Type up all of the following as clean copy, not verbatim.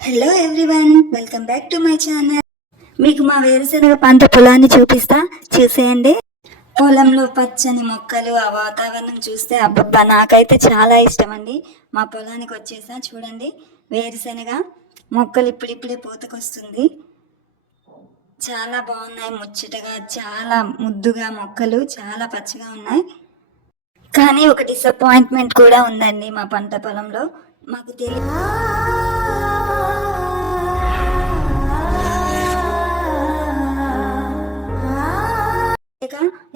Hello everyone, welcome back to my channel. మీకు మా వేరుశనగ పంట పొలాన్ని చూసేయండి. పొలంలో పచ్చని మొక్కలు, ఆ వాతావరణం చూస్తే అబ్బబ్బా నాకైతే చాలా ఇష్టం అండి. మా పొలానికి వచ్చేసా చూడండి, వేరుశనగ మొక్కలు ఇప్పుడిప్పుడే పూతకొస్తుంది. చాలా బాగున్నాయి, ముచ్చటగా చాలా ముద్దుగా మొక్కలు చాలా పచ్చగా ఉన్నాయి. కానీ ఒక డిసప్పాయింట్మెంట్ కూడా ఉందండి మా పంట పొలంలో. మాకు తెలియదు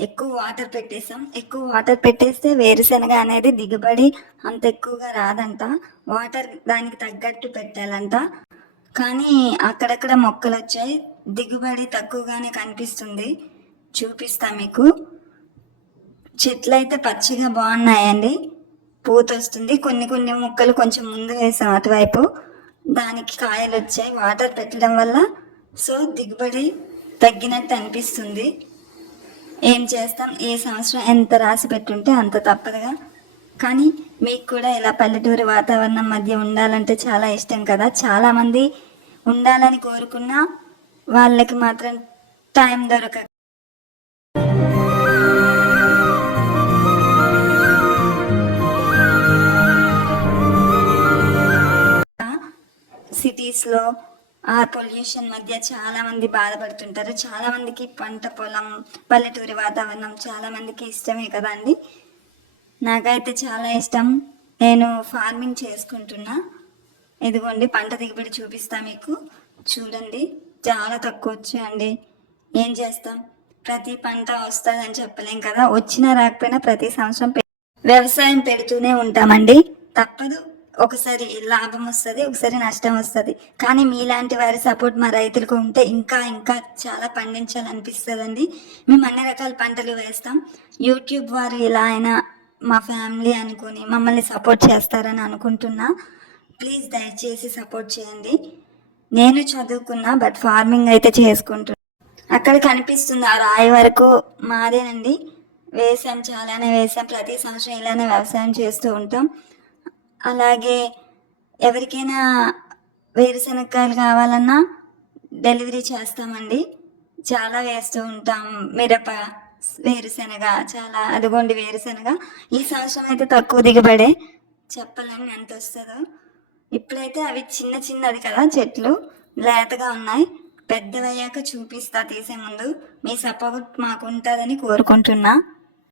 ఎక్కువ వాటర్ పెట్టేస్తే వేరుశనగ అనేది దిగుబడి అంత ఎక్కువగా రాదంట. వాటర్ దానికి తగ్గట్టు పెట్టాలంట. కానీ అక్కడక్కడ మొక్కలు వచ్చాయి, దిగుబడి తక్కువగానే కనిపిస్తుంది. చూపిస్తా మీకు. చెట్లు అయితే పచ్చిగా బాగున్నాయండి, పూత వస్తుంది. కొన్ని కొన్ని మొక్కలు కొంచెం ముందు వేసాం అటువైపు, దానికి కాయలు వచ్చాయి వాటర్ పెట్టడం వల్ల. సో దిగుబడి తగ్గినట్టు అనిపిస్తుంది. ఏం చేస్తాం, ఏ సంవత్సరం ఎంత రాసి పెట్టుంటే అంత తప్పదుగా. కానీ మీకు కూడా ఇలా పల్లెటూరు వాతావరణం మధ్య ఉండాలంటే చాలా ఇష్టం కదా. చాలామంది ఉండాలని కోరుకున్నా వాళ్ళకి మాత్రం టైం దొరకక సిటీస్లో ఆ పొల్యూషన్ మధ్య చాలా మంది బాధపడుతుంటారు. చాలా మందికి పంట పొలం, పల్లెటూరి వాతావరణం చాలా మందికి ఇష్టమే కదండి. నాకైతే చాలా ఇష్టం. నేను ఫార్మింగ్ చేసుకుంటున్నా. ఇదిగోండి పంట దిగుబడి చూపిస్తా మీకు. చూడండి, చాలా తక్కువ వచ్చాయండి. ఏం చేస్తాం, ప్రతి పంట వస్తుందని చెప్పలేం కదా. వచ్చినా రాకపోయినా ప్రతి సంవత్సరం వ్యవసాయం పెడుతూనే ఉంటామండి, తప్పదు. ఒకసారి లాభం వస్తుంది, ఒకసారి నష్టం వస్తుంది. కానీ మీలాంటి వారి సపోర్ట్ మా రైతులకు ఉంటే ఇంకా ఇంకా చాలా పండించాలనిపిస్తుందండి. మేము అన్ని రకాల పంటలు వేస్తాం. యూట్యూబ్ వారు ఇలా అయినా మా ఫ్యామిలీ అనుకుని మమ్మల్ని సపోర్ట్ చేస్తారని అనుకుంటున్నా. ప్లీజ్ దయచేసి సపోర్ట్ చేయండి. నేను చదువుకున్నా, బట్ ఫార్మింగ్ అయితే చేసుకుంటున్నా. అక్కడ కనిపిస్తుంది ఆ రాయి వరకు మాదేనండి. వేసాం, చాలానే వేసాం. ప్రతి సంవత్సరం ఇలానే వ్యవసాయం చేస్తూ ఉంటాం. అలాగే ఎవరికైనా వేరుశనక్కాయలు కావాలన్నా డెలివరీ చేస్తామండి. చాలా వేస్తూ ఉంటాం. మిరప, వేరుశనగ చాలా. అదిగోండి వేరుశనగ. ఈ సంవత్సరం అయితే తక్కువ దిగుబడే, చెప్పలేము ఎంత వస్తుందో. ఇప్పుడైతే అవి చిన్న చిన్నది కదా చెట్లు, లేతగా ఉన్నాయి. పెద్దవయ్యాక చూపిస్తా తీసే ముందు. మీ సపోర్ట్ మాకు ఉంటుందని కోరుకుంటున్నా.